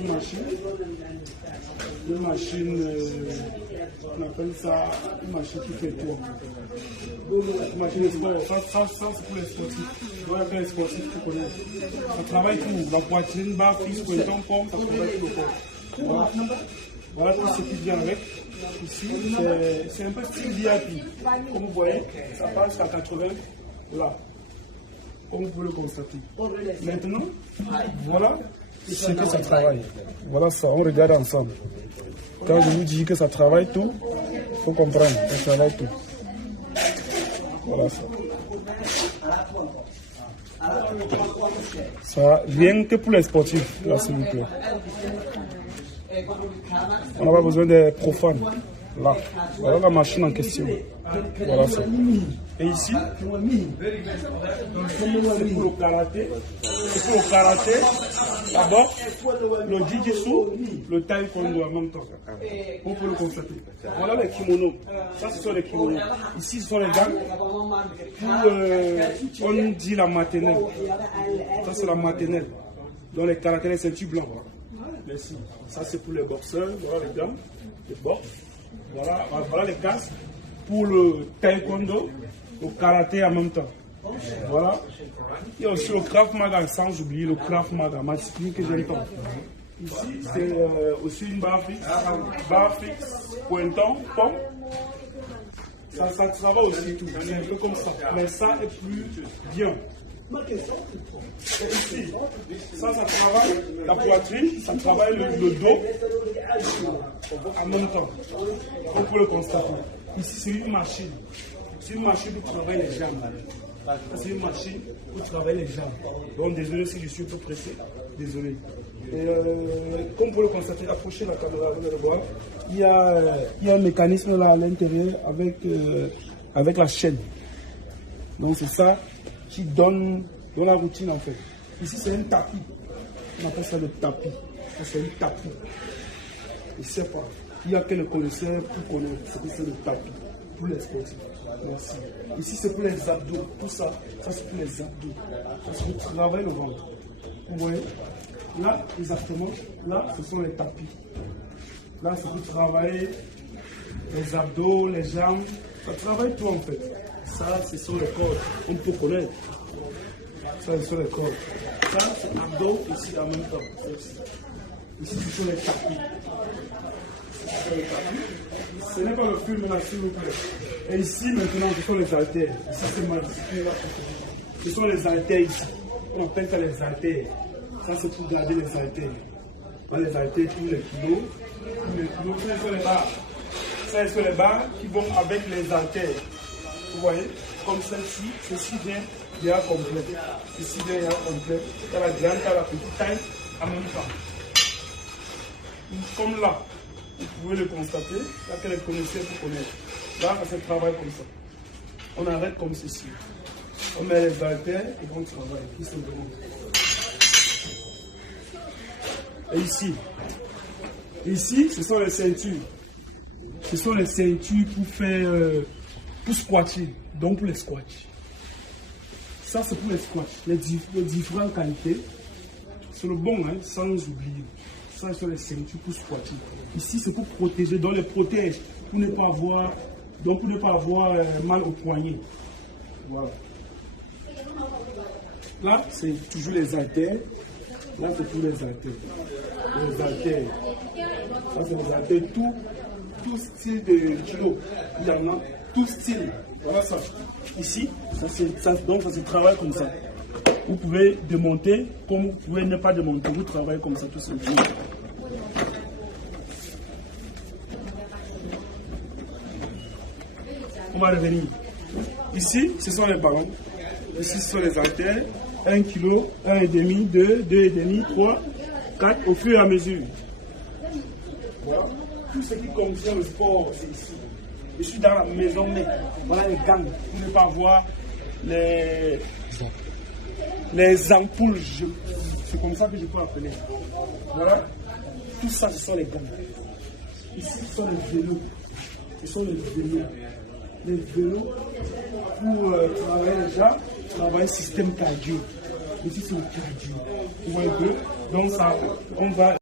une machine, on appelle ça une machine qui fait tout. Une machine de sport, ça c'est pour les sportifs. Voilà que les sportifs qui connaissent. Ça travaille tout, la poitrine, barre, fixe, pointon, pomme, ça travaille tout le corps. Voilà. Voilà tout ce qui vient avec. Ici, c'est un peu style VIP. Comme vous voyez, ça passe à 80 là. Comme vous pouvez le constater. Maintenant, voilà ce que ça travaille. Voilà ça, on regarde ensemble. Quand je vous dis que ça travaille tout, il faut comprendre, ça travaille tout. Voilà ça. Ça rien que pour les sportifs, là s'il vous plaît. On n'a pas besoin des profanes. Là, voilà la machine en question. Voilà ça. Et ici, c'est pour le karaté. C'est pour le karaté, la boxe, le jiu-jitsu, le taekwondo en même temps. On peut le constater. Voilà les kimonos. Ça, ce sont les kimonos. Ici, ce sont les gants. On dit la maternelle. Ça, c'est la maternelle. Dans les karatés, les ceintures blancs. Merci. Ça, c'est pour les boxeurs. Voilà les gants de boxe. Voilà les casques pour le taekwondo, le karaté en même temps. Voilà. Il y a aussi le Krav Maga, sans oublier le Krav Maga, ma discipline que j'aime pas. Ici, c'est aussi une barre fixe, pointon, pomme. Ça travaille aussi tout. C'est un peu comme ça. Mais ça est plus bien. Et ici, ça travaille la poitrine, ça travaille le dos en même temps. On peut le constater. Ici, c'est une machine. C'est une machine pour travailler les jambes. C'est une machine pour travailler les jambes. Donc, désolé si je suis un peu pressé. Désolé. Et comme vous pouvez le constater, approchez la caméra, vous allez voir. Il y a un mécanisme là à l'intérieur avec la chaîne. Donc, c'est ça qui donne dans la routine en fait. Ici c'est un tapis. On appelle ça le tapis. Ça c'est un tapis. Je ne sais pas. Il y a que les connaisseurs pour connaître ce que c'est le tapis. Pour les sportifs. Merci. Ici c'est pour les abdos. Tout ça, ça c'est pour les abdos. Ça c'est pour travailler le ventre. Vous voyez? Là, exactement, là ce sont les tapis. Là c'est pour travailler les abdos, les jambes. Ça travaille tout en fait. Ça, ce sont les cordes. On peut connaître. Ça, ce sont les cordes. Ça, c'est abdos ici en même temps. Ici, ce sont les tapis. Ce n'est pas le film là, s'il vous plaît. Et ici, maintenant, ce sont les haltères. Ici, c'est ma discipline là. Ce sont les haltères ici. On appelle ça les haltères. Ça, c'est pour garder les haltères. Les haltères, tous les kilos. Ça, ce sont les barres. Ça, ce sont les barres qui vont avec les haltères. Vous voyez, comme celle-ci, ceci vient complet. Ici vient complet. Il y a la grande, il y a la petite taille en même temps. Comme là, vous pouvez le constater, là que les connaisseurs vous connaissent. Là, ça se travaille comme ça. On arrête comme ceci. On met les haltères et on travaille. Tout simplement. Et ici, ce sont les ceintures. Ce sont les ceintures pour faire. Pour squatter, donc pour les squats. Ça c'est pour les squats, les différentes qualités. C'est le bon, hein, sans oublier. Ça c'est les ceintures pour squatter. Ici c'est pour protéger, donc les protège, pour ne pas avoir, mal au poignet. Voilà. Là c'est toujours les haltères. Là c'est pour les haltères. Les haltères. Ça c'est les haltères, tout style de kilo. Il y en a. Tout style, voilà ça. Ici, donc ça se travaille comme ça. Vous pouvez démonter, comme vous pouvez ne pas démonter, vous travaillez comme ça tout simplement. On va revenir. Ici, ce sont les ballons. Ici, ce sont les haltères. 1 kg, 1,5 kg, 2, 2,5 kg, 3, 4, au fur et à mesure. Voilà. Tout ce qui concerne le sport, c'est ici. Je suis dans la maison, mais voilà les gants pour ne pas avoir les ampoules. C'est comme ça que je peux appeler. Voilà. Tout ça, ce sont les gants. Ici, ce sont les vélos. Ce sont les vélos. Les vélos pour travailler déjà, travailler le système cardio. Ici, c'est le cardio. Vous voyez que, donc ça, on va.